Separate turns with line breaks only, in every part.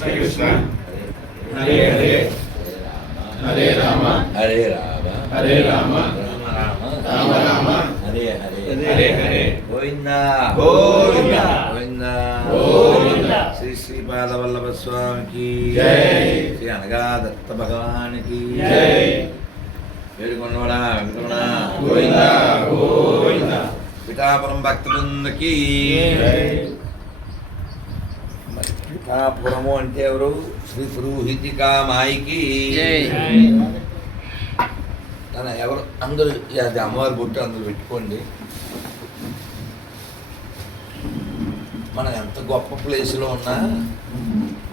కృష్ణ కృష్ణ హరే హరే. హరే రామ.
హరే రామ.
హరే రామ.
రామ
రామ.
హరే హరే.
హరే హరే.
గోవిందా.
గోవిందా.
గోవిందా.
గోవిందా.
శ్రీ శ్రీపాద వల్లభ స్వామికి. శ్రీ అనగా దత్త భగవానికి. వేడుకొండవడా వెంకటరమణ.
గోవిందా. గోవిందా.
పిఠాపురం భక్తులందరికీ పిఠాపురము అంటే ఎవరు? శ్రీ పురోహితిక మాయికి. తన ఎవరు? అందరూ అది అమ్మవారి బుట్టు అందరూ పెట్టుకోండి. మనం ఎంత గొప్ప ప్లేస్లో ఉన్నా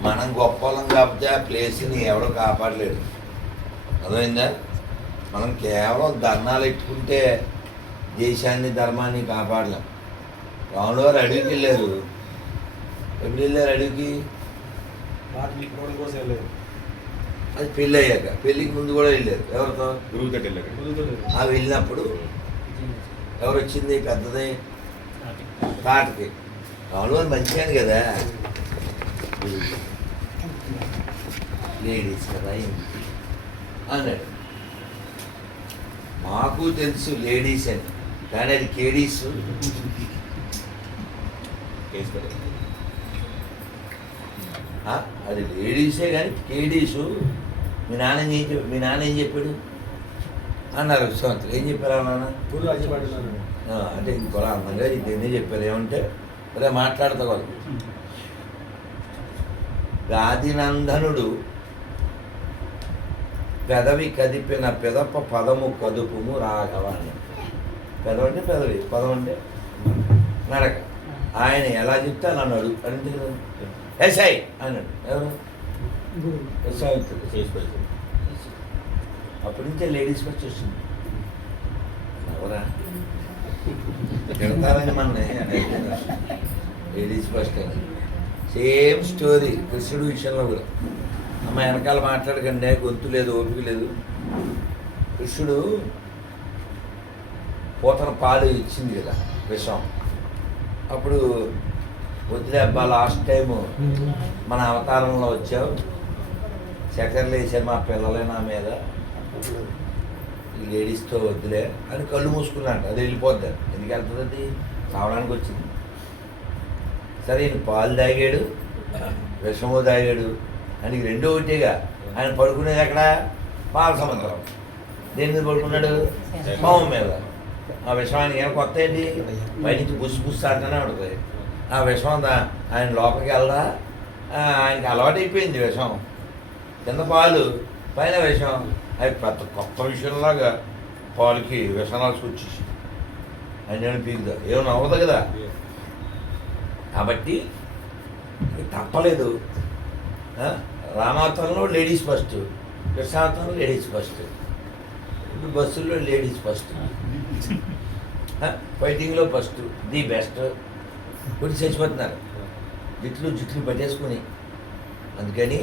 మనం గొప్ప వాళ్ళం కాకపోతే ఆ ప్లేస్ని ఎవడో కాపాడలేడు అర్థమైందా? మనం కేవలం ధర్నాలు ఎట్టుకుంటే దేశాన్ని ధర్మాన్ని కాపాడలేం. రాములు వారు అడవికి వెళ్ళారు. ఎప్పుడు వెళ్ళారు అడవికి? అది పెళ్ళి అయ్యాక పెళ్ళికి ముందు కూడా వెళ్ళారు ఎవరితో?
గురువు దగ్గర వెళ్ళాడు.
ఆ వెళ్ళినప్పుడు ఎవరు వచ్చింది పెద్దది తాటకి వారు మంచిగాను కదా. లేడీస్ కదా ఇంటికి అన్నాడు. మాకు తెలుసు లేడీస్ అని. కానీ అది కేడీస్.
కేసు
అది లేడీసే కానీ కేడీసు. మీ నాన్న ఏం చెప్పి మీ నాన్న ఏం చెప్పాడు? అన్నారు విశ్వాంతులు ఏం చెప్పారు నాన్న? అంటే ఇంకో అందంగా ఇదేనే చెప్పారు? ఏమంటే అరే మాట్లాడతా వాళ్ళు. గాదినందనుడు పెదవి కదిపిన పెదప పదము కదుపుము రాఘవాణి పెదవి అంటే పెదవి పదం అంటే నడక. ఆయన ఎలా చెప్తే అలా అన్నాడు అంటే ఎస్ఐ అన్నాడు. ఎవరు? ఎస్ఐ
పెట్టాడు.
అప్పటి నుంచే లేడీస్ ఫస్ట్ వచ్చింది ఎవరా? తిడతారని మన లేడీస్ ఫస్ట్ సేమ్ స్టోరీ కృష్ణుడు విషయంలో కూడా. అమ్మ వెనకాల మాట్లాడకండి గొంతు లేదు ఓపిక లేదు. కృష్ణుడు పోతన పాలు ఇచ్చింది కదా విషం. అప్పుడు వదిలే అబ్బా లాస్ట్ టైం మన అవతారంలో వచ్చావు. చక్కెరలు వేసారు మా పిల్లలే నా మీద. ఈ లేడీస్తో వద్దులే అని కళ్ళు మూసుకున్నాడు అది వెళ్ళిపోద్ది ఎందుకు వెళ్తుంది రావడానికి వచ్చింది. సరే ఈయన పాలు తాగాడు విషము తాగాడు. అని రెండో ఒకటేగా ఆయన పడుకునేది ఎక్కడ? పాల సముద్రం దేని మీద పడుకున్నాడు? పాము మీద. ఆ విషమానికి ఏం కొత్త ఏంటి? పైనుంచి బుస్సు బుస్సు అంటూనే ఉంటుంది. ఆ విషం ఆయన లోపలికి వెళ్ళదా ఆయనకి అలవాటైపోయింది విషం. కింద పాలు పైన విషం. అది పెద్ద కొత్త విషయంలాగా పాలకి విషనాల్సి వచ్చేసి ఆయన పీకుదా ఏమైనా అవ్వదు కదా? కాబట్టి తప్పలేదు. ఆ? లేడీస్ ఫస్ట్ కృష్ణావతారంలో లేడీస్ ఫస్ట్ ఇప్పుడు బస్సుల్లో లేడీస్ ఫస్ట్. ఫైటింగ్లో ఫస్ట్ ది బెస్ట్. కొట్టి చచ్చిపోతున్నారు. జిట్లు జిట్లు పట్టేసుకుని. అందుకని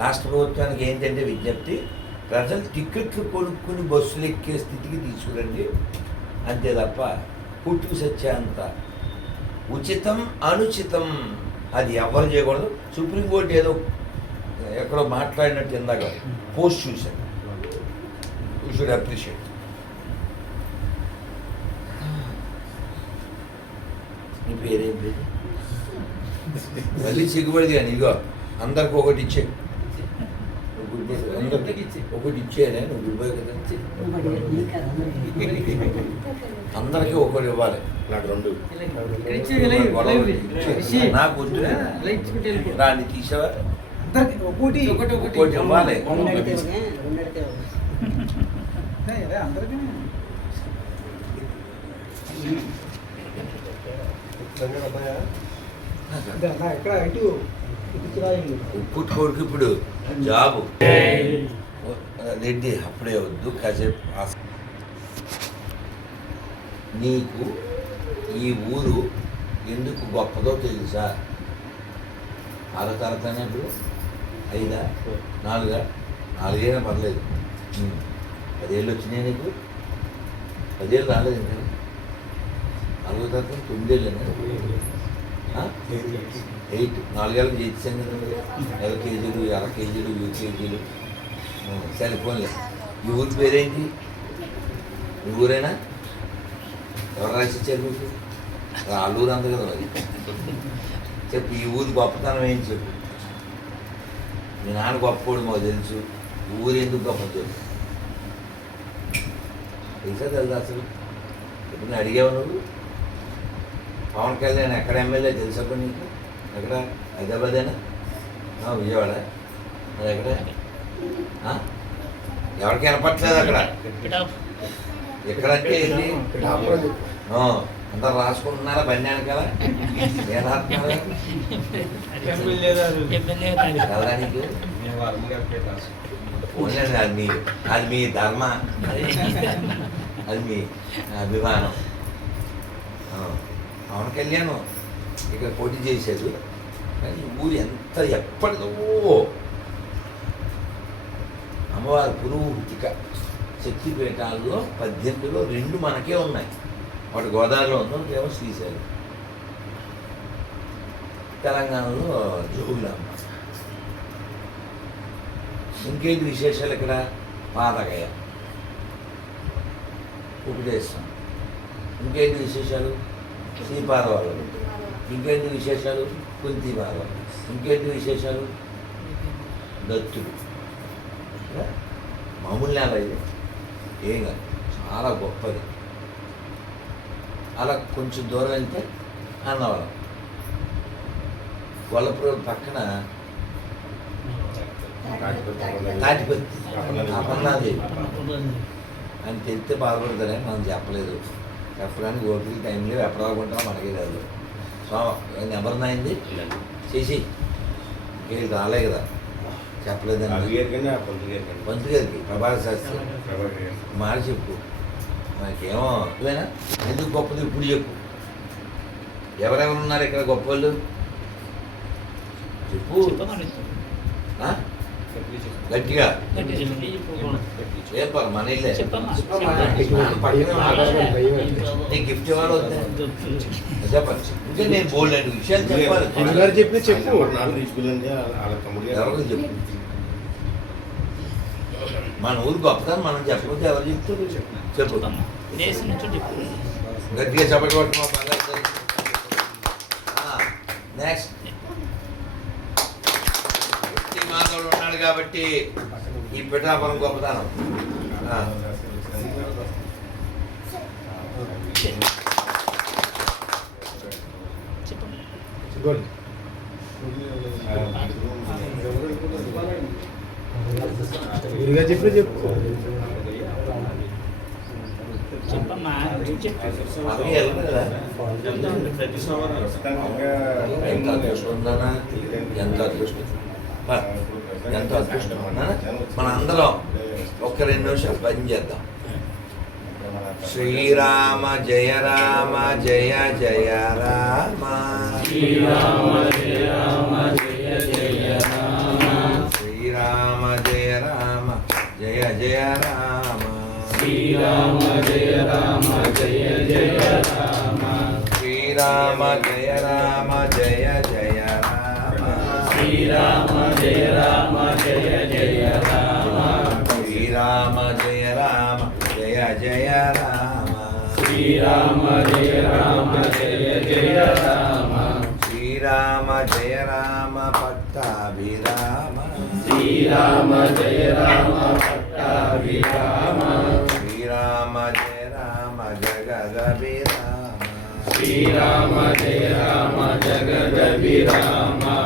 రాష్ట్ర ప్రభుత్వానికి ఏంటంటే విజ్ఞప్తి ప్రజలు టిక్కెట్లు కొనుక్కుని బస్సులు ఎక్కే స్థితికి తీసుకురండి. అంతే తప్ప పుట్టుకు సత్యాంత ఉచితం అనుచితం అది ఎవరు చేయకూడదు. సుప్రీంకోర్టు ఏదో ఎక్కడో మాట్లాడినట్టు ఇందాక పోస్ట్ చూశాను యూ షుడ్ అప్రిషియేట్ పేరేం పేరు మళ్ళీ సిగ్గుపడింది కానీ ఇగో అందరికి ఒకటి ఇచ్చే. గుడ్ అందరికి ఒకటి ఇచ్చేనే నువ్వు గుడ్ కదా? అందరికీ ఒకటి ఇవ్వాలి
నాకు రెండు.
నాకు వద్దు. రాని తీసావా?
ఒకటి
ఒకటి ఇవ్వాలి.
అందరికీ. ఇక్కడ ఇటు
ఇప్పుడు జాబు. రెడ్డి అప్పుడే వద్దు కాసేపు నీకు ఈ ఊరు ఎందుకు గొప్పదో తెలుసా? ఆరో ఇప్పుడు ఐదా నాలుగా? నాలుగైనా పర్లేదు. పదేళ్ళు వచ్చినాయి నీకు? పదేళ్ళు రాలేదు ఇంకా. నాలుగో తరగతి తొమ్మిదేళ్ళు ఎయిట్ నాలుగేళ్ళకి చేయించాను కదండి ఎల్కేజీలు కేజీలు యూకేజీలు కేజీలు కేజీలు సరే ఫోన్లే ఈ ఊరి పేరేంటి? ఈ ఊరేనా? ఎవరు రాసిచ్చారు మీకు? ఆలూరు అంత కదా మరి. చెప్పు ఈ ఊరి గొప్పతనం ఏం చెప్పు. మీ నాన్న గొప్పకోడు మాకు తెలుసు. ఊరు ఎందుకు గొప్ప చెప్పు. తెలుసా తెలుదా అసలు? ఇప్పుడు నేను అడిగావు నువ్వు? పవన్ కళ్యాణ్ ఎక్కడ ఎమ్మెల్యే తెలుసా అప్పుడు నీకు? ఎక్కడ? హైదరాబాదేనా? ఆ, విజయవాడ. మరి ఎక్కడ? ఎవరికి వినపట్లేదు అక్కడ? ఎక్కడంటే ఏంటి? అందరు రాసుకుంటున్నారా బండి వెనకాల? ఏం రాస్తున్నారు? కదా నీకు అది మీ అది మీ ధర్మ. అది మీ అభిమానం. ఆ, పవన్ కళ్యాణ్ ఇక్కడ పోటీ చేశాడు. కానీ ఊరు ఎంత ఎప్పటిదో అమ్మవారి పురుహుతిక శక్తిపీఠాల్లో పద్దెనిమిదిలో రెండు మనకే ఉన్నాయి. ఒకటి గోదావరిలో ఉంది ఒకటేమో శ్రీశైలం. తెలంగాణలో జోగులమ్మ ఇంకేంటి విశేషాలు ఇక్కడ? పాతగయ ఉపదేశం. ఇంకేంటి విశేషాలు? శ్రీపాదవాళ్ళు ఇంకేంటి విశేషాలు? కుంతిపాద ఇంకేంటి విశేషాలు? దత్తుడు? మామూలు నేల ఇది. ఏం కాదు. చాలా గొప్పది. అలా కొంచెం దూరం వెళ్తే అన్నవరం. గొల్లపురం పక్కన తాటిపత్తి అపర్ణాదేవి అని తెలిస్తే బాధపడతారని మనం చెప్పలేదు. చెప్పడానికి ఓపిక టైం లేవు ఎప్పటిదాకుంటాం మనకే కాదు సో నెంబర్ అయింది చేసి ఇంకేం రాలే కదా. చెప్పలేదండి.
పంతులు
గారికి ప్రభాకర్ శాస్త్రి. మాట చెప్పు. నాకేమో నువ్వేనా ఎందుకు గొప్పది ఇప్పుడు చెప్పు. ఎవరెవరు ఉన్నారు ఇక్కడ గొప్ప వాళ్ళు చెప్పు? గట్టిగా. పర్లేదు మన ఇల్లే. నీ గిఫ్ట్ ఇవ్వాలి వద్దా? చెప్పండి. ఇంకా నేను బోల్డ్ అండి విషయాలు చెప్పాలి.
చెప్పి. చెప్పు.
ఎవరికి చెప్పు? మన ఊరు గొప్పదని మనం చెప్పకపోతే ఎవరు చెప్తారు? చెప్పు. గట్టిగా చెప్పటి కొట్టుకో నెక్స్ట్ ఉన్నాడు కాబట్టి ఈ పిఠాపురం గొప్పతనం.
చెప్పి చెప్పు
ఖచ్చితంగా
ఎంత అదృష్టం ఎంత అదృష్టం? ఎంతో అదృష్టం. ఉందనా మన అందరం ఒక్క రెండు నిమిషాలు పని చేద్దాం. శ్రీరామ జయ రామ జయ జయ రామ శ్రీరామ జయ రామ జయ జయ రామ. శ్రీరామ జయ రామ జయ జయ రామ. శ్రీరామ జయ రామ జయ జయ శ్రీరామ జయ రామ జయ జయ రామ శ్రీరామ జయ రామ పట్టాభిరామ
శ్రీరామ జయ రామ పట్టాభిరామ
శ్రీరామ జయ రామ జగదభిరామ
శ్రీరామ జయ రామ జగదభిరామ
రామ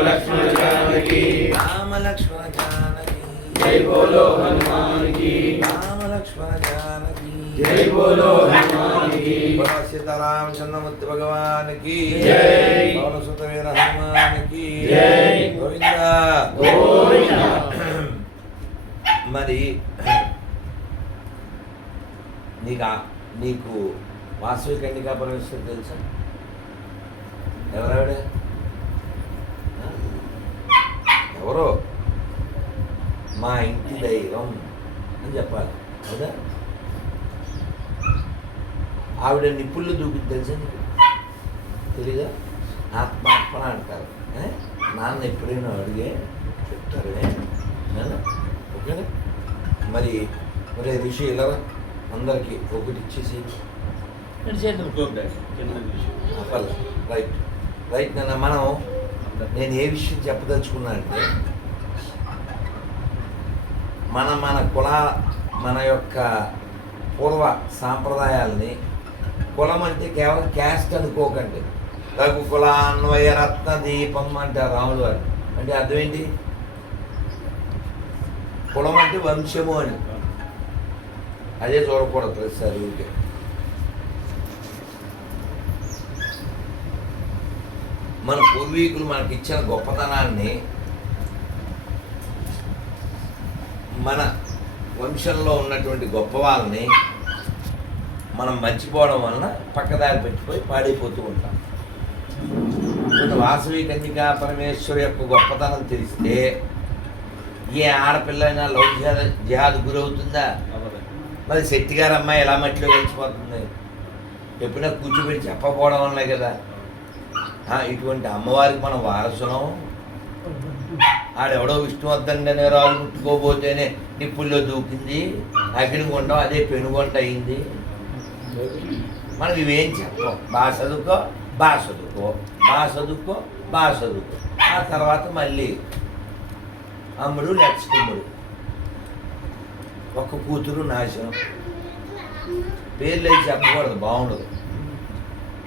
లక్ష్మణ జానకి
రామ లక్ష్మణ జానకి
జై బోలో హనుమాన్కి
రామ లక్ష్మణ జానకి
జై బోలో
హనుమాన్కి భగవాన్కి
జై.
పవన సుత వీర హనుమాన్కి
జై.
గోవింద.
గోవింద.
మరి నీకు నీకు వాసవి కన్నికా పరమేశ్వరి తెలుసా? ఎవరావిడ ఆ? ఎవరో? మా ఇంటి దైవం అని చెప్పాలి. అవునా? ఆవిడ నిప్పుల్లో దూకి తెలుసా తెలీదా? ఆత్మాత్మన అంటారు? నాన్న ఎప్పుడైనా అడిగే చెప్తారు? ఓకేనా? మరి మరి ఋషి ఇలా అందరికీ ఒకటి ఇచ్చేసి.
కింద
రైట్. రైట్ నాన్న మనం నేను ఏ విషయం చెప్పదలుచుకున్నా అంటే మన మన కుల మన యొక్క పూర్వ సాంప్రదాయాలని కులం అంటే కేవలం క్యాస్ట్ అనుకోకండి. రఘు కుల అన్వయ రత్న దీపం అంటారు రాములు వారు. అంటే అర్థం ఏంటి? కులం అంటే వంశము అని. అదే చూడకూడదు ప్రతిసారి ఊరికే. మన పూర్వీకులు మనకి ఇచ్చిన గొప్పతనాన్ని మన వంశంలో ఉన్నటువంటి గొప్ప వాళ్ళని మనం మర్చిపోవడం వలన పక్కదారి పెట్టిపోయి పాడైపోతూ ఉంటాం. వాసవి కన్యకా పరమేశ్వరి యొక్క గొప్పతనం తెలిస్తే ఏ ఆడపిల్ల అయినా లవ్ జిహాద్ జిహాద్ గురవుతుందా? మరి శెట్టి గారు అమ్మాయి ఎలా మట్టిలో కలిసిపోతుంది? ఎప్పుడైనా కూర్చోబెట్టి చెప్పకపోవడం వల్లే కదా. ఇటువంటి అమ్మవారికి మనం వారసులం. ఆడెవడో విష్ణువర్ధన్ అనే ముట్టుకోబోతేనే నిప్పుల్లో దూకింది అగ్నిగుండం అదే పెనుగొంట అయింది. మనం ఇవేం చెప్పం బాగా చదువుకో బాగా చదువుకో బాగా చదువుకో బాగా చదువుకో. ఆ తర్వాత మళ్ళీ అమ్ముడు లక్ష్మణుడు ఒక కూతురు నాశనం. పేర్లు అయితే చెప్పకూడదు బాగుండదు.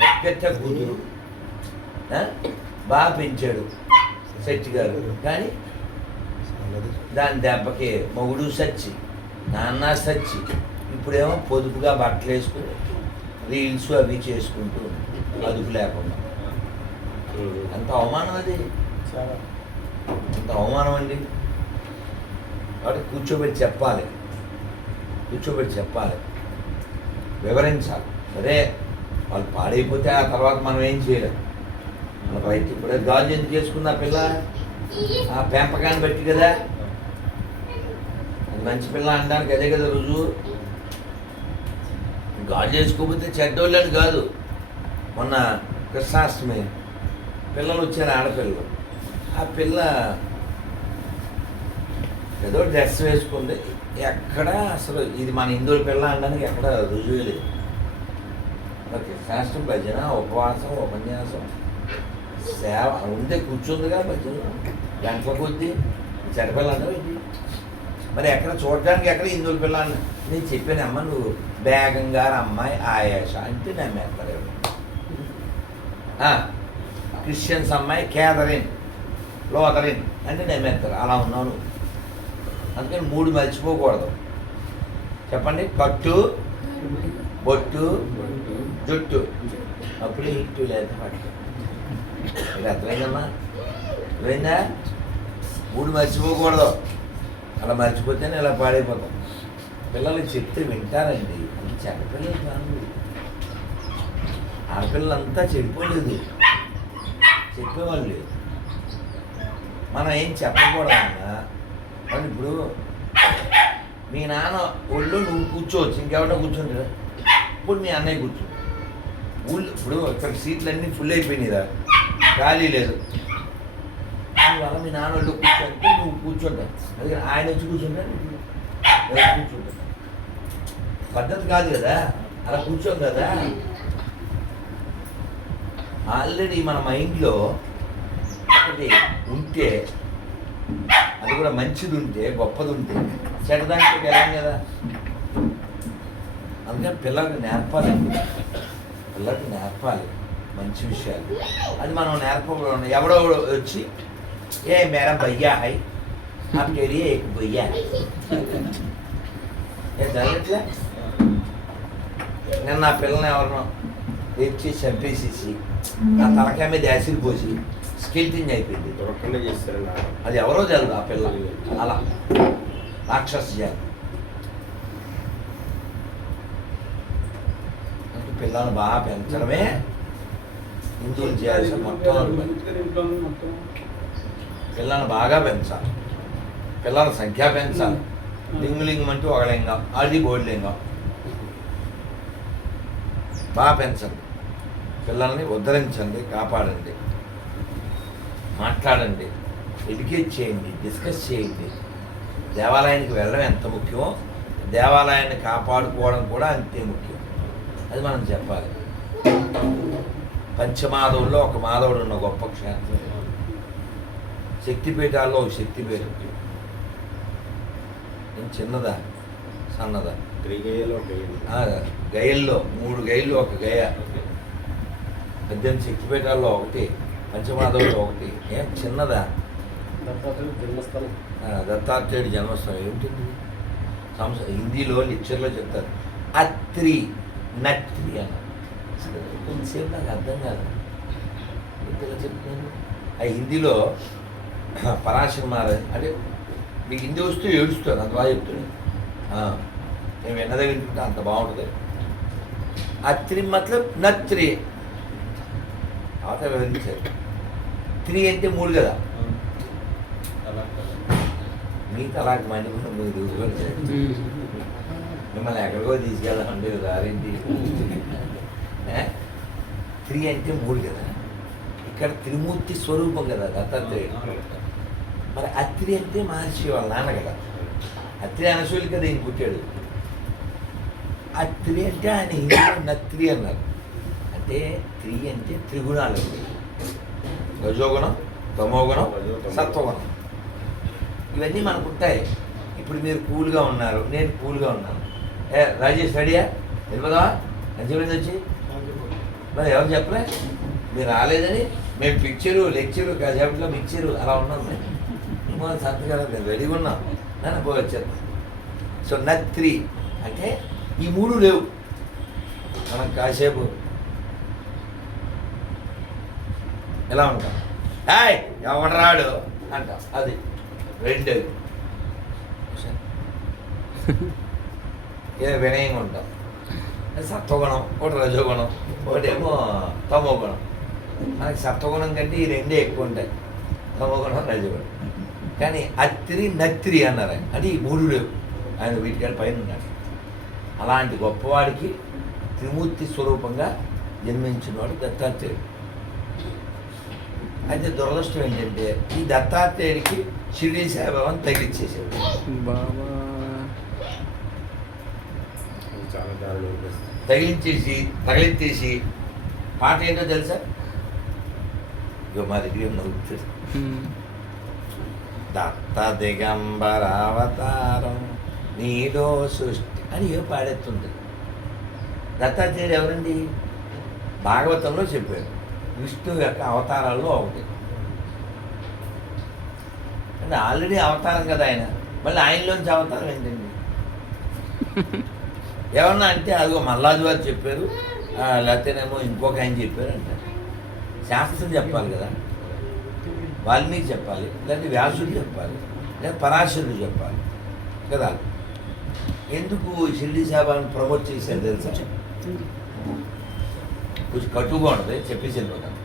ఒక్కటే కూతురు. బాగా పెంచాడు శెట్టి గారు. కానీ దాని దెబ్బకి మొగుడు సచ్చి నాన్న సచ్చి ఇప్పుడేమో పొదుపుగా బట్టలు వేసుకుని రీల్స్ అవి చేసుకుంటూ అదుపు లేకుండా. అంత అవమానం అది. అంత అవమానం అండి. కాబట్టి కూర్చోబెట్టి చెప్పాలి. కూర్చోబెట్టి చెప్పాలి. వివరించాలి. సరే వాళ్ళు పాడైపోతే ఆ తర్వాత మనం ఏం చేయలేం. మన బయట ఇప్పుడు గాజు ఎందుకు చేసుకుంది ఆ పిల్ల ఆ పెంపకాన్ని బట్టి కదా. అది మంచి పిల్ల అనడానికి అదే కదా రుజువు. గాజు చేసుకోకపోతే చెడ్డోళ్ళని కాదు. మొన్న కృష్ణాష్టమి పిల్లలు వచ్చారు ఆడపిల్లలు. ఆ పిల్ల ఏదో డ్రెస్ వేసుకుంది. ఎక్కడ అసలు ఇది మన హిందువుల పిల్ల అనడానికి ఎక్కడ రుజువు లేదు. మరి కృష్ణాష్టమి భజన ఉపవాసం ఉపన్యాసం. సేవ ఉంటే కూర్చుందిగా మధ్యలో గంటల కొద్దీ చెడపిల్ల మరి ఎక్కడ చూడడానికి ఎక్కడ హిందువుల పిల్ల నేను చెప్పాను అమ్మ నువ్వు బేగం గారు అమ్మాయి ఆయాష అంటే నమ్మేస్తారు క్రిస్టియన్స్ అమ్మాయి కేదరిన్ లోదరిన్ అంటే నమ్మేస్తారు అలా ఉన్నావు నువ్వు. అందుకని మూడు మర్చిపోకూడదు. చెప్పండి కట్టు బొట్టు జుట్టు. అప్పుడే ఇట్టు లేదు పట్టు? ఇది అర్థమైందమ్మా? అర్థమైందా? మూడు మర్చిపోకూడదు. అలా మర్చిపోతేనే ఇలా పాడైపోతాం. పిల్లలకి చెప్తే వింటారండి. అది చెడ్డపిల్లలు కాదు. ఆడపిల్లలంతా చెడిపోలేదు. చెప్పేవాళ్ళు. లేదు మనం ఏం చెప్పకూడదన్నా మరి ఇప్పుడు మీ నాన్న ఒళ్ళు నువ్వు కూర్చోవచ్చు. ఇంకెవడో కూర్చోండి ఇప్పుడు మీ అన్నయ్య కూర్చో ఊళ్ళు ఇప్పుడు ఇక్కడ సీట్లు అన్నీ ఫుల్ అయిపోయినాయిరా. ఖాళీ లేదు. అందువల్ల మీ నాన్న వాళ్ళు కూర్చోంటే నువ్వు కూర్చుంటావు అందుకని ఆయన వచ్చి కూర్చుంటే కూర్చుంటా. పద్ధతి కాదు కదా అలా కూర్చోం కదా. ఆల్రెడీ మన మైండ్లో ఒకటి ఉంటే అది కూడా మంచిది ఉంటే గొప్పది ఉంటే చెడ్డదానికి వెళ్ళాం కదా. అందుకని పిల్లలకు నేర్పాలి. పిల్లలకు నేర్పాలి. మంచి విషయాలు అది మనం నేర్పకూడదు ఎవడో ఒకడు వచ్చి ఏ మేరా భయ్యా హై आपके लिए एक भैया है ये जरूरत है నేను నా పిల్లని ఎవరినో తెచ్చి చంపేసేసి నా తలకాయ మీద యాసిడ్ పోసి స్కెల్టింగ్ అయిపోయింది
దొరకకుండా చేస్తారు నాన్న.
అది ఎవరో తెలియదు ఆ పిల్ల అలా రాక్షస జాతి అంటే పిల్లల్ని బాగా పెంచడమే హిందువులు చేయాల్సిన మొట్టమొదటి పని. పిల్లల్ని బాగా పెంచాలి. పిల్లల సంఖ్య పెంచాలి. లింగులింగం అంటూ ఒక లింగం అది బోడి లింగం బాగా పెంచండి. పిల్లల్ని ఉద్ధరించండి కాపాడండి. మాట్లాడండి. ఎడ్యుకేట్ చేయండి డిస్కస్ చేయండి. దేవాలయానికి వెళ్ళడం ఎంత ముఖ్యమో దేవాలయాన్ని కాపాడుకోవడం కూడా అంతే ముఖ్యం. అది మనం చెప్పాలి. పంచమాధవుల్లో ఒక మాధవుడు ఉన్న గొప్ప క్షేత్రం. శక్తిపీఠాల్లో ఒక శక్తిపీఠం. ఏం చిన్నదా? సన్నదా? గయల్లో మూడు గయల్లో ఒక గయ. పద్దెనిమిది శక్తిపీఠాల్లో ఒకటి పంచమాధవుల్లో ఒకటి. ఏం చిన్నదా? దత్తాత్రేయుడి జన్మస్థలం. ఏమిటిది? సంస హిందీలో లెక్చర్లో చెప్తారు. అత్రి నత్రి అన్న అసలు కొంతసేపు నాకు అర్థం కాదు. ఎందుకు చెప్తున్నాను? ఆ హిందీలో పరాశర మహారాజ్ అంటే మీకు హిందీ వస్తూ ఏడుస్తాను అంత బాగా చెప్తున్నాను నేను విన్నదే వింటుంటే అంత బాగుంటుంది. అత్రి మతలబ్ నత్రి. అవతల వివరించారు త్రీ అంటే మూడు కదా? మీ తలాకి మండి మీరు మిమ్మల్ని ఎక్కడికో తీసుకెళ్ళామండి రారేంటి? త్రీ అంటే మూడు కదా? ఇక్కడ త్రిమూర్తి స్వరూపం కదా దత్తాత్రేయుడు. మరి అత్రి అంటే మహర్షి వాళ్ళ నాన్న కదా. అత్రి అనసూలి కదా ఈయన పుట్టాడు. అత్రి అంటే ఆయన హిందీలో నత్రి అన్నారు. అంటే త్రి అంటే త్రిగుణాలు. రజోగుణం తమోగుణం సత్వగుణం. ఇవన్నీ మనకు ఉంటాయి. ఇప్పుడు మీరు కూల్గా ఉన్నారు నేను కూల్గా ఉన్నాను. ఏ రాజేష్ రెడీయా? వెళ్ళిపోదామా? అని చెప్పింది వచ్చి? మరి ఎవరు చెప్పలే? మీరు రాలేదని మేము పిక్చరు లెక్చరు కాసేపట్లో మిక్చరు అలా ఉన్నాం మన సంతకాలం మేము రెడీగా ఉన్నాం. నన్ను పోయి వచ్చారు సో నత్రి అంటే ఈ మూడు లేవు. మనం కాసేపు ఎలా ఉంటాం? హాయ్ ఎవడు రాడు? అంటాం. అది. రెండు ఏ వినయంగా ఉంటాం. సత్వగుణం ఒకటి రజోగుణం ఒకటేమో తమోగుణం మనకి సత్వగుణం కంటే ఈ రెండే ఎక్కువ ఉంటాయి. తమోగుణం రజోగుణం కానీ అత్రి నత్రి అన్నారు ఆయన. అది మూడు లేవు. ఆయన వీటికాడ పైన ఉన్నాడు. అలాంటి గొప్పవాడికి త్రిమూర్తి స్వరూపంగా జన్మించినవాడు దత్తాత్రేయుడు. అయితే దురదృష్టం ఏంటంటే ఈ దత్తాత్రేయుడికి షిరిడి సాయిబాబాని తగిలిచ్చేసాడు
బాబా
ఇది చాలా దారుణం అనిపిస్తుంది.
తగిలించేసి తగిలించేసి పాట ఏంటో తెలుసా? ఇగో మా దగ్గర నవ్వుతుంది దత్త దిగంబరావతారం నీలో సృష్టి అని ఏ పాడేస్తుంది. దత్తాత్రేయుడు ఎవరండి? భాగవతంలో చెప్పారు. విష్ణువు యొక్క అవతారాల్లో ఒకటి. అంటే ఆల్రెడీ అవతారం కదా ఆయన. మళ్ళీ ఆయనలోంచి అవతారం ఏంటండి? ఏమన్నా అంటే అదిగో మల్లాజు వారు చెప్పారు లేకపోతేనేమో ఇంకొక ఆయన చెప్పారు అంటారు. శాస్త్రం చెప్పాలి కదా. వాల్మీకి చెప్పాలి లేకపోతే వ్యాసుడు చెప్పాలి లేదా పరాశరుడు చెప్పాలి కదా. ఎందుకు షిరిడి సాబాను ప్రమోట్ చేశారు తెలుసా? కొంచెం కట్టుగా ఉంటుంది చెప్పేసి వెళ్ళిపోతాను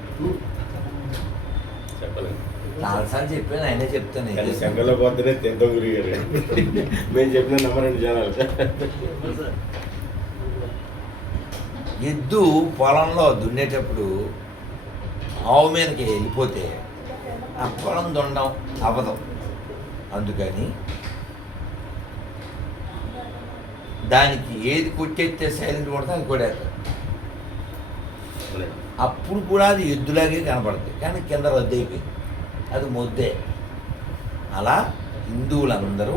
చెప్పలేదు
చాలాసార్లు చెప్పాను అయినా చెప్తాను.
కానీ సంఘంలో పోతేనే తింటాం గురిగారు మేము చెప్పిన నమ్మరండి జనాలు.
ఎద్దు పొలంలో దున్నేటప్పుడు ఆవు మీదకి వెళ్ళిపోతే ఆ పొలం దుండం అవ్వదు. అందుకని దానికి ఏది కొట్టేస్తే సైలెంట్ కొడితే అది కొడేస్తారు అప్పుడు కూడా అది ఎద్దులాగే కనపడుతుంది కానీ కింద రద్దు అయిపోయింది అది ముద్దే. అలా హిందువులందరూ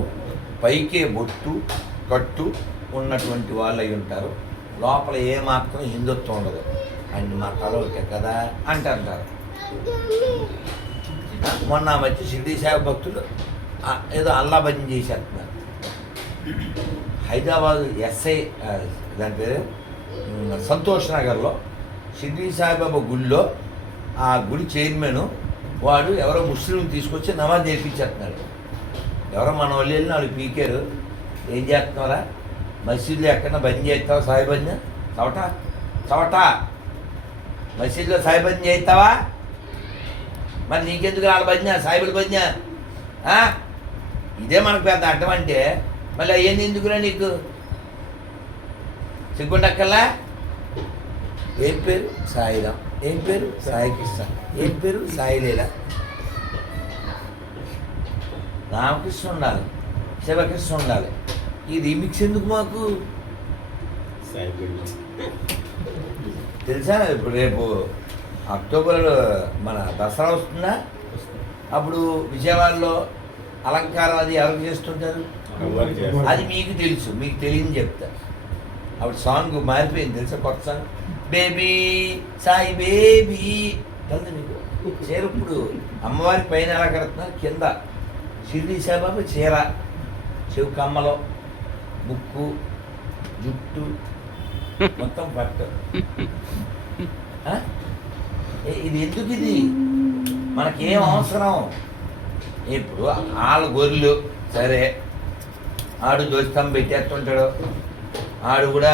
పైకే బొట్టు కట్టు ఉన్నటువంటి వాళ్ళు అయి ఉంటారు. లోపల ఏమాత్రం హిందుత్వం ఉండదు. అన్ని మా ఒకటే కదా అంటారు మొన్న వచ్చి మధ్య షిరిడి భక్తులు ఏదో అల్లా భజన చేసేస్తున్నారు. హైదరాబాద్ ఎస్ఐ దాని పేరు సంతోష్ నగర్లో షిర్డీ సాయిబాబా గుడిలో ఆ గుడి చైర్మన్ వాడు ఎవరో ముస్లిం తీసుకొచ్చి నమాజ్ నేర్పించేస్తున్నాడు. ఎవరో మన వాళ్ళు వెళ్ళి వాళ్ళు పీకారు ఏం చేస్తున్నారా మసీదులో ఎక్కడన్నా బంద్ చేస్తావా సాయిబంద్ చవట? చవట? మసీదులో సాయిబంద్ చేస్తావా? మరి నీకెందుకు వాళ్ళ బంద్ సాయిబుల బంద్ ఇదే మనకు పెద్ద అడ్డం అంటే మళ్ళీ అయ్యింది ఎందుకురా నీకు? సిగ్గుండక్కల్లా ఏం పేరు? సాయిరాం. ఏం పేరు? సాయి కృష్ణ. ఏం పేరు? సాయిలీల రామకృష్ణ ఉండాలి. శివకృష్ణ ఉండాలి. ఈ రీమిక్స్ ఎందుకు మాకు?
సాయి.
తెలుసా? ఇప్పుడు రేపు అక్టోబర్ మన దసరా వస్తుందా? అప్పుడు విజయవాడలో అలంకారం అది ఎవరు చేస్తుంటారు. అది మీకు తెలుసు. మీకు తెలియని చెప్తా. అప్పుడు సాంగ్ మారిపోయింది. తెలుసా కొత్త సాంగ్? బేబీ సాయి బేబీ తెలుసు మీకు చీర ఇప్పుడు అమ్మవారి పైన ఎలా కడుతున్నారు? కింద. షిరిడి సాయిబాబా చీర. చెవు కమ్మలో. ముక్కు. జుట్టు. మొత్తం పట్టు. ఇది ఎందుకు ఇది? మనకేం అవసరం? ఇప్పుడు వాళ్ళ గొర్రెలు. సరే. ఆడు దోస్తం పెట్టేస్తుంటాడు. ఆడు కూడా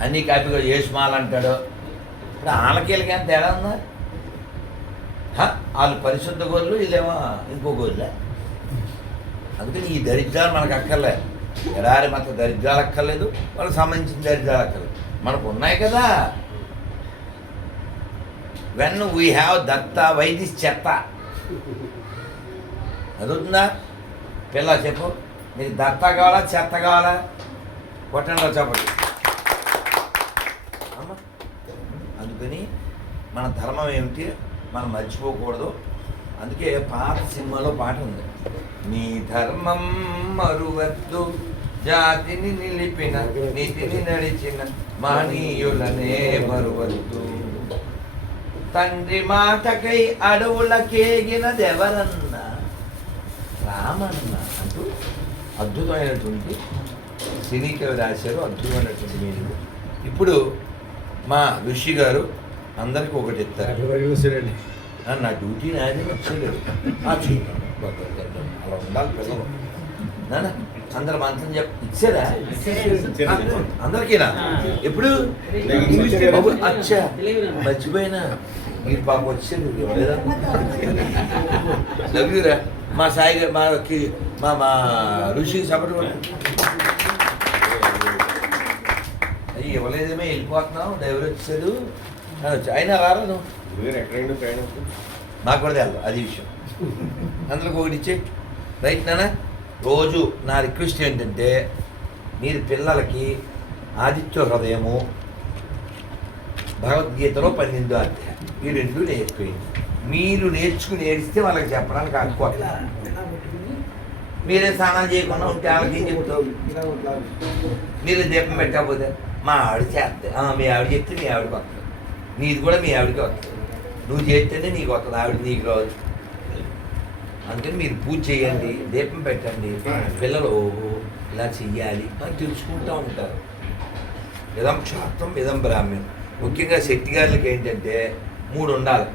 అన్ని కాపీగా చేసిమాలు అంటాడు. ఇప్పుడు ఆలకీలకి ఎంత తేడా ఉందా? హ? వాళ్ళు పరిశుద్ధ గోళ్ళు ఇదేమో ఇంకో గోళ్ళే. అందుకని ఈ దరిద్రాలు మనకు అక్కర్లే ఎడారి మత దరిద్రాలు అక్కర్లేదు వాళ్ళకి సంబంధించిన దరిద్రాలు అక్కర్లేదు. మనకు ఉన్నాయి కదా. When we have that why this చెత్త. అదుందా పిల్ల చెప్పు నీకు దత్త కావాలా చెత్త కావాలా? కొట్టండి చెప్పండి. కర్మ. అందుకని మన ధర్మం ఏమిటి? మనం మర్చిపోకూడదు. అందుకే పాత సినిమాలో పాట ఉంది. నీ ధర్మం మరువద్దు. జాతిని నిలిపిన నీతిని నడిచిన మహనీయులనే మరువద్దు. తండ్రి మాటకై అడవులకేగినదెవరన్నా రామన్న అంటూ అద్భుతమైనటువంటి సినీకవి రాశారు అద్భుతమైనటువంటి మీరు ఇప్పుడు మా ఋషి గారు అందరికీ ఒకటి ఇస్తారు నా డ్యూటీ నాది నచ్చలేదు ఆ, చెయ్యి. అలా ఉండాలి పిల్లలు. నాన్న అందరు మంత్రం చెప్ ఇచ్చారా? అందరికీనా? ఎప్పుడు? బాబు, అచ్చా. మర్చిపోయినా. మీరు పాప వచ్చారు ఇవ్వలేదా లవ్ రా. మా సాయి గారు మాకి మా మా ఋషికి సపోర్ట్ ఇవ్వలేదేమే వెళ్ళిపోతున్నావు డ్రైవర్ వచ్చాడు. అనొచ్చు అయినా రారా నువ్వు?
మీరు ఎక్కడైనా ప్రయాణం
నాకు కూడా తెలదు అది విషయం. అందరికి ఒకటి ఇచ్చే రైట్ నాన్న రోజు నా రిక్వెస్ట్ ఏంటంటే మీరు పిల్లలకి ఆదిత్య హృదయము భగవద్గీతలో పన్నెండు అధ్యాయం. ఈ రెండు నేర్చుకోండి. మీరు నేర్చుకుని ఏడిస్తే వాళ్ళకి చెప్పడానికి అనుకోవాలి మీరే స్నానం చేయకుండా ఉంటే వాళ్ళకి ఏం చెప్తావు. మీరు దీపం పెట్టకపోతే? మా ఆవిడ చేస్తే మీ ఆవిడ చెప్తే మీ ఆవిడకి వస్తుంది నీది కూడా మీ ఆవిడకి వస్తుంది నువ్వు చేస్తేనే నీకు వస్తుంది ఆవిడ నీకు రాదు. అందుకని మీరు పూజ చేయండి దీపం పెట్టండి. పిల్లలు "ఓ, ఇలా చెయ్యాలి అని తెలుసుకుంటూ ఉంటారు. ఇదం క్షాత్రం ఇదం బ్రాహ్మ్యం ముఖ్యంగా శక్తి గారికి ఏంటంటే మూడు ఉండాలి.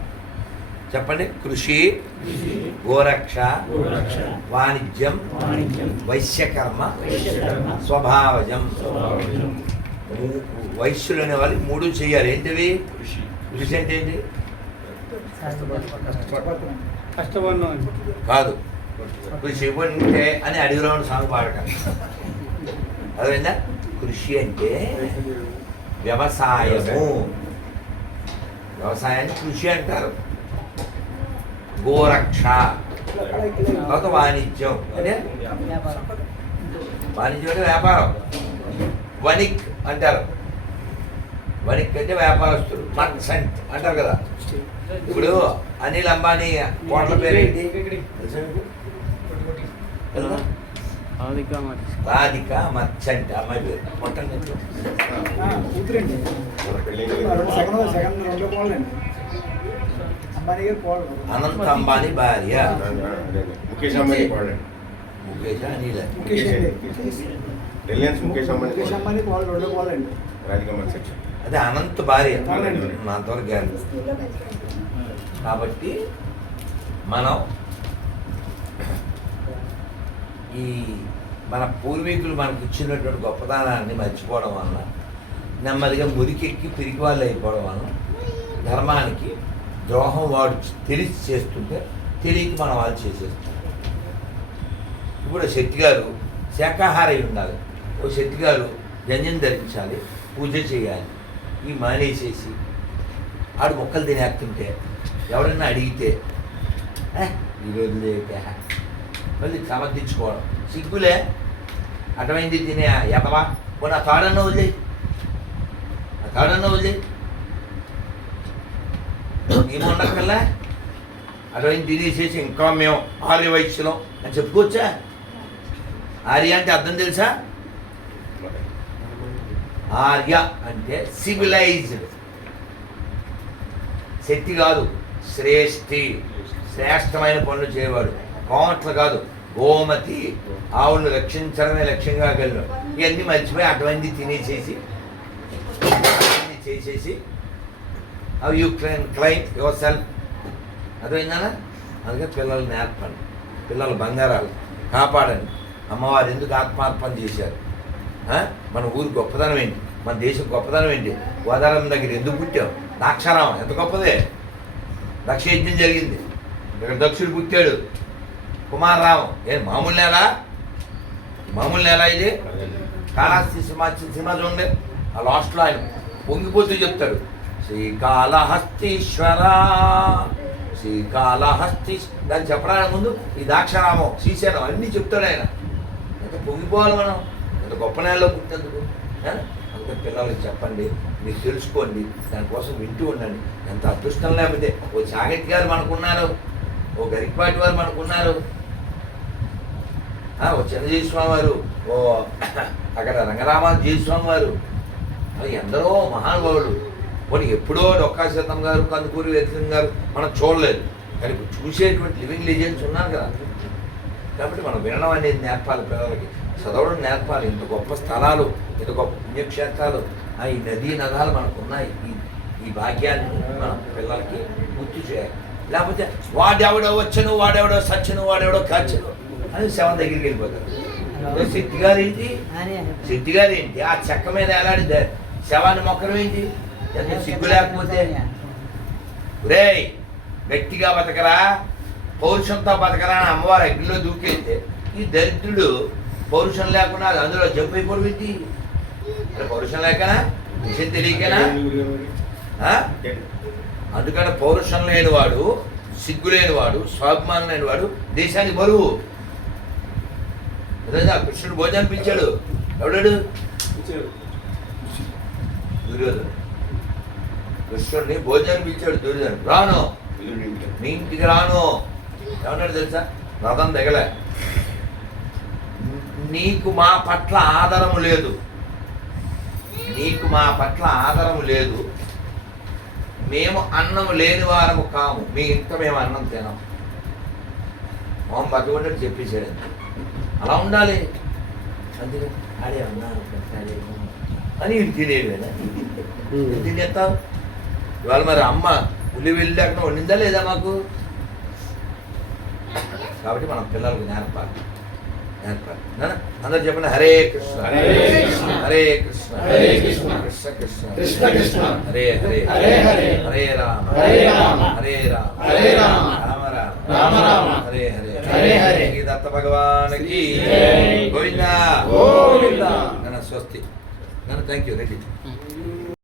చెప్పండి. కృషి గోరక్ష వాణిజ్యం వైశ్యకర్మ స్వభావజం. వైశ్యులు అనే వాళ్ళు మూడు చేయాలి. ఏంటివి?
కృషి.
కృషి అంటే ఏంటి? కాదు. కృషి ఉంటే అని ఉన్న సాంగ్ పాడకండి అదేందా కృషి అంటే వ్యవసాయము. వ్యవసాయాన్ని కృషి అంటారు. గోరక్ష. తర్వాత వాణిజ్యం. అంటే వాణిజ్యం అంటే వ్యాపారం. వణిక్ అంటారు. వణిక్ అంటే వ్యాపారస్తుడు మర్చంట్ అంటారు కదా. ఇప్పుడు అనిల్ అంబానీ కోట్ల పేరేంటి? రాధిక మర్చంట్. అమ్మాయి పేరు. అనంత్ అంబానీ భార్య.
ముఖేష్ అంబానీ
ముఖేష్. అనిల్.
ముఖేష్.
రిలయన్స్ ముఖేష్ అంబానీ
ముఖేష్ అంబానీ కోళ్ళు రెండో కోళ్ళండి
రాధికమ్మ సెక్షన్
అదే అనంత భార్య. నా అంతవరకు గ్యారెంటీ కాబట్టి మనం ఈ మన పూర్వీకులు మనకు ఇచ్చినటువంటి గొప్పదానాన్ని మర్చిపోవడం వలన నెమ్మదిగా మురికెక్కి పిరికి వాళ్ళు అయిపోవడం వలన ధర్మానికి ద్రోహం వాడు తెలిసి చేస్తుంటే తెలియక మన వాళ్ళు చేసేస్తాం. ఇప్పుడు శెట్టి గారు శాకాహారి అయి ఉండాలి. ఓ శెట్టి గారు జంజం ధరించాలి పూజ చేయాలి ఈ మానేసేసి ఆడు మొక్కలు తినేస్తుంటే ఎవరన్నా అడిగితే "ఏ, ఈరోజు లేక మళ్ళీ సమర్థించుకోవడం. సిగ్గులే? అటమైంది తినే ఎదవా పోనీ ఆ తాడన్న వదిలే ఆ తాడన్న వదిలే ఏముండక్కల్లా అటమైంది తినేసేసి ఇంకా మేము ఆర్య వైశ్యులం అని చెప్పుకోవచ్చా? ఆర్య అంటే అర్థం తెలుసా? ఆర్య అంటే సివిలైజ్డ్ శక్తి కాదు శ్రేష్ఠి. శ్రేష్టమైన పనులు చేయవాడు. కోమట్లు కాదు గోమతి. ఆవులను రక్షించడమే లక్ష్యంగా వెళ్ళాడు ఇవన్నీ మర్చిపోయి అటువంటి తినేసేసి చేసేసి. అవి you claim claim yourself అర్థమైందా అందుకే పిల్లలు నేర్పండి. పిల్లలు బంగారాలు కాపాడండి. అమ్మవారు ఎందుకు ఆత్మార్పణ చేశారు? మన ఊరు గొప్పదనం ఏంటి? మన దేశం గొప్పదనం ఏంటి? గోదావరం దగ్గర ఎందుకు పుట్టాం దాక్షారామం ఎంత గొప్పదే? దక్షయజ్ఞం జరిగింది. ఇక్కడ దక్షుడు పుట్టాడు. కుమారరామం. ఏ మామూలు నేల? మామూలు నేల ఇది? కాళహస్తి సినిమా సినిమా చూడండి ఆ లాస్ట్లో ఆయన పొంగిపోతూ చెప్తాడు. శ్రీకాళహస్తీశ్వర శ్రీకాళహస్తి దాన్ని చెప్పడానికి ముందు ఈ దాక్షారామం శ్రీశైలం అన్నీ చెప్తాడు ఆయన. ఎంత పొంగిపోవాలి మనం? అంత గొప్ప నేలలో పుట్టేందుకు? అంత పిల్లలకి చెప్పండి మీరు తెలుసుకోండి దానికోసం వింటూ ఉండండి. ఎంత అదృష్టం లేకపోతే ఓ చాగట్టి గారు మనకున్నారు ఓ గరికపాటి వారు మనకున్నారు. ఓ చంద్రజీ స్వామి వారు ఓ అక్కడ రంగరామాజీ స్వామి వారు. అలా ఎందరో మహానుభావులు. పోనీ ఎప్పుడో డొక్కా సీతం గారు కందుకూరి వ్యక్తం గారు మనం చూడలేదు. కానీ ఇప్పుడు చూసేటువంటి లివింగ్ లెజెండ్స్ ఉన్నారు కదా. కాబట్టి మనం వినడం అనేది నేర్పాలి పిల్లలకి. చదవడం నేర్పాలి. ఇంత గొప్ప స్థలాలు ఇంత గొప్ప పుణ్యక్షేత్రాలు ఆ ఈ నదీ నదాలు మనకు ఉన్నాయి ఈ ఈ భాగ్యాన్ని మనం పిల్లలకి గుర్తు చేయాలి. లేకపోతే వాడెవడో వచ్చను వాడెవడో సచ్చను వాడెవడో కాచను అని శవం దగ్గరికి వెళ్ళిపోతారు. శెట్టి గారు ఏంటి? శెట్టి గారు ఏంటి? ఆ చెక్క మీద ఎలాంటి శవాన్ని మొక్కడం ఏంటి? సిగ్గు లేకపోతే? రేయ్ గట్టిగా బతకరా. పౌరుషంతో బతకరా అని అమ్మవారు అగ్నిలో దూకేస్తే ఈ దరిద్రుడు పౌరుషం లేకుండా అది అందులో జంప్ అరే పౌరుషం లేకనా? విషయం తెలియకనా? అందుకని పౌరుషం లేనివాడు సిగ్గు లేనివాడు స్వాభిమానం లేనివాడు దేశానికి బరువు. కృష్ణుడు భోజనం పిలిచాడు. ఎవడాడు? దుర్యోధను కృష్ణుడిని భోజనం పిలిచాడు దుర్యోధను రాను. మీ ఇంటికి రాను. ఏమన్నాడు తెలుసా? రథం దిగలే నీకు మా పట్ల ఆదరము లేదు. నీకు మా పట్ల ఆదరము లేదు. మేము అన్నము లేని వారము కాము. మీ ఇంట మేము అన్నం తినం. మొహం బతుకుంటే చెప్పేసాడు. అలా ఉండాలి. అందుకే పెట్టాడేమో అని వీడు తినేవేనా తినేస్తావు? ఇవాళ మరి అమ్మ ఉల్లి వెళ్ళి అక్కడ వండిందా లేదా మాకు? కాబట్టి మనం పిల్లలకు నేర్పాలి. అందరు చెప్పండి హరే కృష్ణ
హరే కృష్ణ.
హరే కృష్ణ
హరే కృష్ణ.
కృష్ణ కృష్ణ
కృష్ణ కృష్ణ.
హరే హరే
హరే హరే.
హరే రామ
హరే రామ.
హరే రామ
హరే రామ.
రామ రామ
రామ.
హరే హరే
హరే హరే.
దత్త భగవానికి
జై.
గోవిందా
గోవిందా.
నాన్న స్వస్తి నాన్న థ్యాంక్ యూ రెడ్డి